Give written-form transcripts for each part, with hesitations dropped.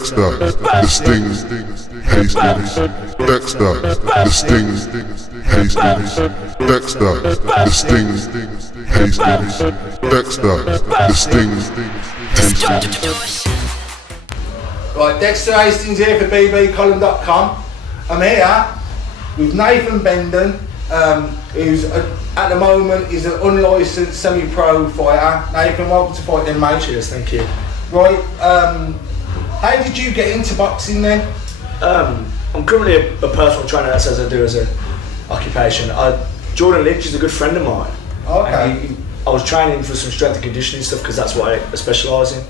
Dexter, the Sting, Hastings. Dexter, the Sting, Hastings. Dexter, the Sting, Hastings. Dexter, the Sting, Hastings. Right, Dexter Hastings here for bbcolumn.com. I'm here with Nathan Bendon, who's at the moment is an unlicensed semi-pro fighter. Nathan, welcome to Fightden, mate. Cheers, thank you. Right, how did you get into boxing then? I'm currently a personal trainer. That's as I do as an occupation. Jordan Lynch is a good friend of mine. Okay. I was training for some strength and conditioning stuff because that's what I specialise in.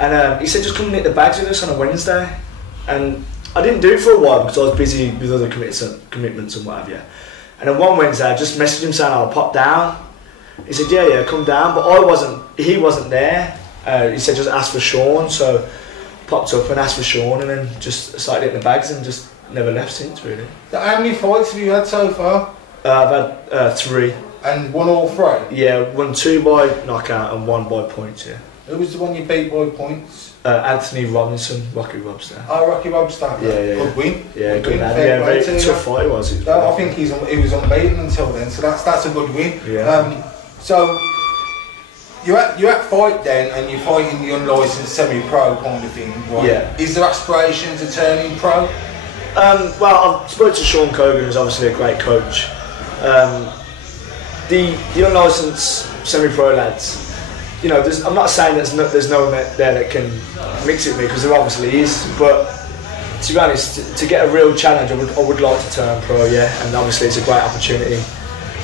And he said, just come and hit the bags with us on a Wednesday. And I didn't do it for a while because I was busy with other commitments and what have you. And then one Wednesday I just messaged him saying I'll pop down. He said, yeah, come down. But he wasn't there. He said just ask for Sean. So popped up and asked for Sean and then just started hitting the bags and just never left since, really. How many fights have you had so far? I've had 3. And won all 3? Yeah, won 2 by knockout and 1 by points, yeah. Who was the one you beat by points? Anthony Robinson, Rocky Robster. Oh, Rocky Robster. Yeah. Good win. Yeah, good man. Yeah, very tough fight it was. I think he was unbeaten until then, so that's a good win. Yeah. So you're at Fightden and you're fighting the unlicensed semi-pro kind of thing, right? Yeah. Is there aspiration to turning pro? Well, I spoke to Sean Cogan, who's obviously a great coach. The unlicensed semi-pro lads, you know, I'm not saying there's no one there that can mix it with me, because there obviously is, but to be honest, to get a real challenge, I would like to turn pro, yeah, and obviously it's a great opportunity.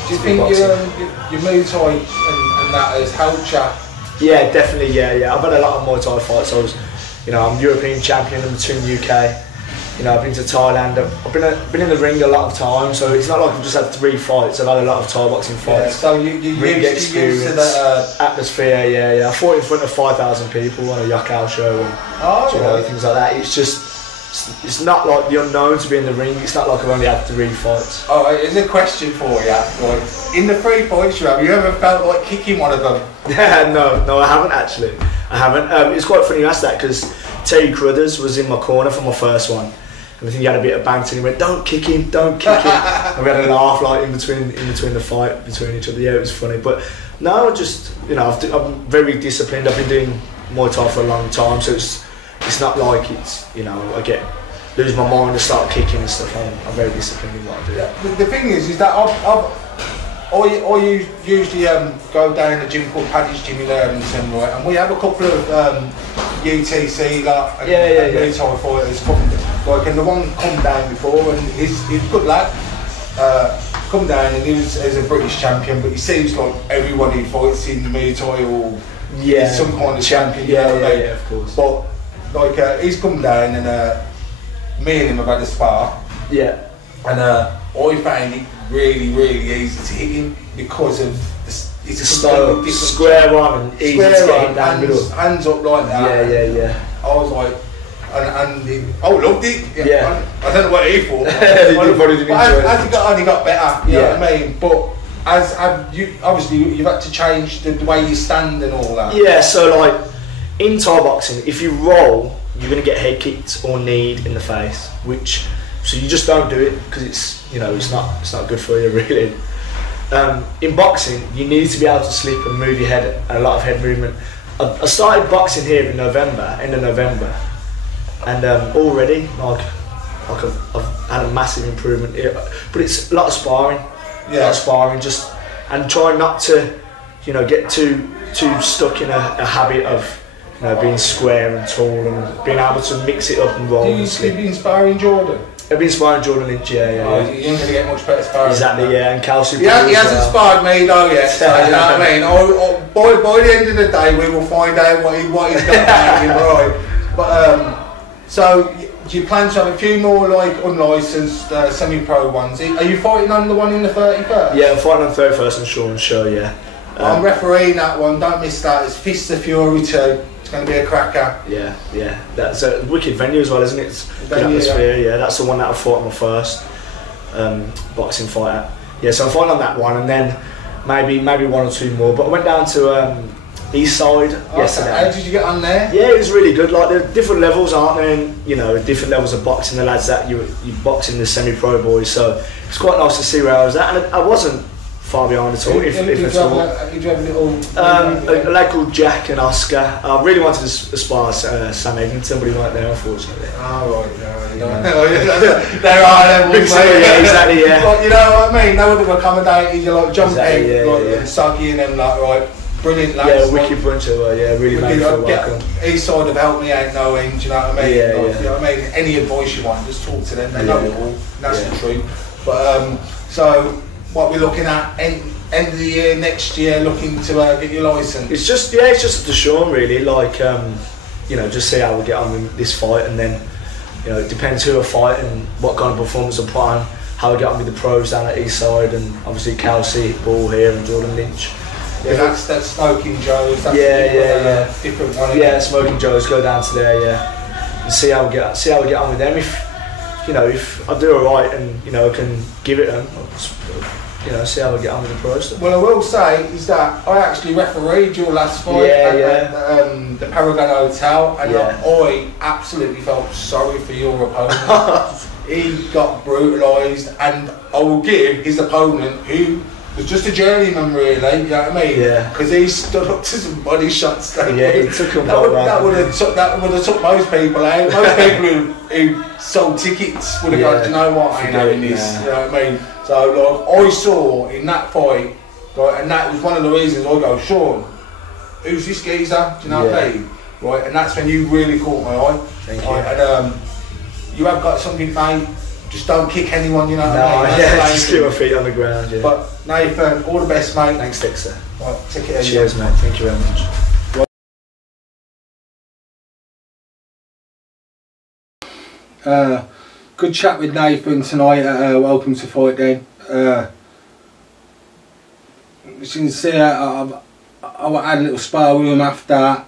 Do you think your Muay Thai and that has helped you? Yeah, definitely, yeah. I've had a lot of Muay Thai fights. I'm European champion number 2 in the UK. You know, I've been to Thailand. I've been in the ring a lot of times, so it's not like I've just had 3 fights. I've had a lot of Thai boxing fights. Yeah, so you ring used to that atmosphere. Yeah. I fought in front of 5,000 people on a Yakao show and things like that. It's just, it's not like the unknown to be in the ring. It's not like I've only had 3 fights. Oh, here's a question for you. Right. In the 3 fights you ever felt like kicking one of them? No, I haven't actually. I haven't. It's quite funny you asked that, because Terry Cruthers was in my corner for my first one. And I think he had a bit of banter and he went, don't kick him. And we had a laugh like in between the fight between each other. Yeah, it was funny. But no, just, you know, I'm very disciplined. I've been doing Muay Thai for a long time, so it's not like it's, you know, I lose my mind and start kicking and stuff. I'm very disciplined in what I do. Yeah, the thing is that I usually go down to a gym called Paddy's Gym in Irvington, right? And we have a couple of UTC Muay Thai fighters come, and the one come down before, and he's a good lad. Come down, and he's a British champion, but he seems like everyone who fights in the Muay Thai is some kind of champion. Yeah, of course. But like he's come down, and me and him have had a spar. Yeah. And I found it really, really easy to hit him because of it's a style, square on and easy to get him down middle. Hands up like that. Yeah. I was like, I loved it. Yeah. I don't know what he thought. As it only got better, you know what I mean? But you've had to change the way you stand and all that. Yeah, so like in Thai boxing, if you roll, you're going to get head kicked or kneed in the face, so you just don't do it because it's not good for you really. In boxing, you need to be able to slip and move your head, and a lot of head movement. I started boxing here in November, end of November, and already I've had a massive improvement. But it's a lot of sparring, and try not to, get too stuck in a habit of being square and tall, and being able to mix it up and roll. Do you be inspiring Jordan? I've been sparring Jordan Lynch, You ain't going to get much better sparring. Exactly, yeah, and Kelsey. He hasn't sparred me though yet, so you know what I mean? By the end of the day, we will find out what he's got to right. But, so, do you plan to have a few more like unlicensed semi-pro ones? Are you fighting on the one in the 31st? Yeah, I'm fighting on the 31st on Sean's show, yeah. I'm refereeing that one, don't miss that. It's Fists of Fury 2. It's going to be a cracker. Yeah. That's a wicked venue as well, isn't it? It's good atmosphere, yeah. That's the one that I fought on my first boxing fight at. Yeah, so I'm fighting on that one, and then maybe 1 or 2 more. But I went down to East Side yesterday. How did you get on there? Yeah, it was really good. Like, there are different levels, aren't there? And, you know, different levels of boxing. The lads that you box in the semi-pro boys, so it's quite nice to see where I was at, and I wasn't far behind at all. If at all. Did you have a little? A lad called Jack and Oscar. I really wanted to aspire Sam Eglinton, but he weren't there, unfortunately. Oh right, there are levels. Yeah, exactly. Yeah. But you know what I mean? They would have accommodated you, like John Exactly, Pegg, yeah, like yeah. Suggy and them, like right, brilliant lads. Yeah, wicked bunch of really made me feel welcome. East Side have helped me out no end. Do you know what I mean? Yeah, like, yeah. You know what I mean? Any advice you want, just talk to them. They know it all. That's the truth. But so what we're looking at end of the year, next year, looking to get your licence. It's just up to Sean really. Like you know, just see how we get on with this fight, and then you know, it depends who I fight and what kind of performance I put on, how I get on with the pros down at East Side, and obviously Kelsey, Ball here, and Jordan Lynch. Yeah, that's Smoking Joe's. That's different one. Yeah, Smoking Joe's, go down to there, and see how we get on with them. If you know, if I do alright and you know I can give it them, you know, see how we get on with the pros. Well, I will say is that I actually refereed your last fight at the Paragon Hotel, and I absolutely felt sorry for your opponent. He got brutalised, and I will give his opponent, who was just a journeyman really, you know what I mean? Yeah. Because he stood up to some body shots. He took him that would have took most people out. Most people who sold tickets would have gone, do you know what, I ain't having this, you know what I mean? So like, I saw in that fight, right, and that was one of the reasons I go, Sean, who's this geezer? Do you know what I mean? Right, and that's when you really caught my eye. Thank you. And you have got something, mate. Just don't kick anyone, you know what I mean? Just keep my feet on the ground. Yeah. But Nathan, all the best, mate. Thanks, Dexter. Right, take it easy. Cheers, mate. Thank you very much. Good chat with Nathan tonight. Welcome to Fightden. As you can see, I had a little spar with him after.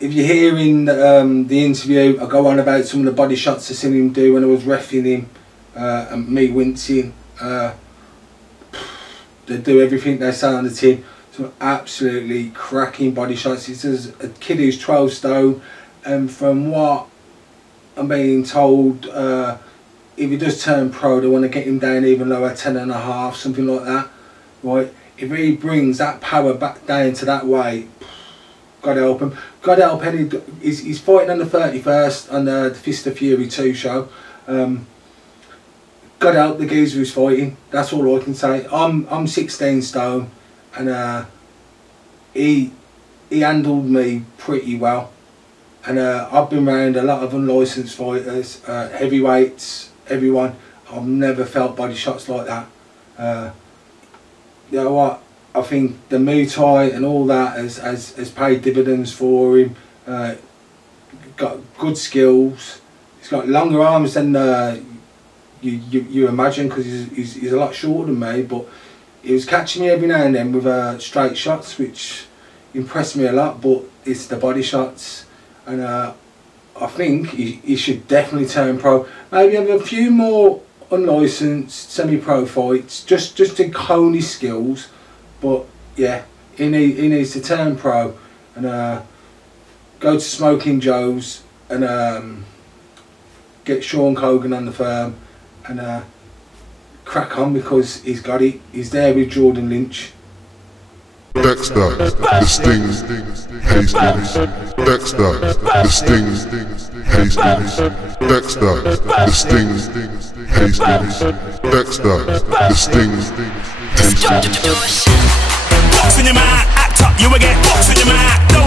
If you're hearing the interview, I go on about some of the body shots I seen him do when I was reffing him, and me wincing. They do everything they say on the tin. Some absolutely cracking body shots. He's a kid who's 12 stone, and from what I'm being told, if he does turn pro, they want to get him down even lower, 10.5, something like that. Right? If he brings that power back down to that weight, God help him. God help any. He's fighting on the 31st on the Fist of Fury 2 show. God help the geezer who's fighting. That's all I can say. I'm 16 stone, and he handled me pretty well. And I've been around a lot of unlicensed fighters, heavyweights, everyone. I've never felt body shots like that. You know what? I think the Muay Thai and all that has paid dividends for him. Got good skills. He's got longer arms than you imagine, because he's a lot shorter than me. But he was catching me every now and then with straight shots, which impressed me a lot. But it's the body shots, and I think he should definitely turn pro. Maybe have a few more unlicensed semi-pro fights, just to hone his skills. But yeah, he needs to turn pro and go to Smoking Joe's and get Sean Cogan on the firm and crack on, because he's got it. He's there with Jordan Lynch. Dexter, the Sting, Hastings. Dexter, the Sting, Hastings. Dexter, the Sting, Hastings. Dexter, the Sting, Hastings. Box in your mind, act up, you will get box in your mind.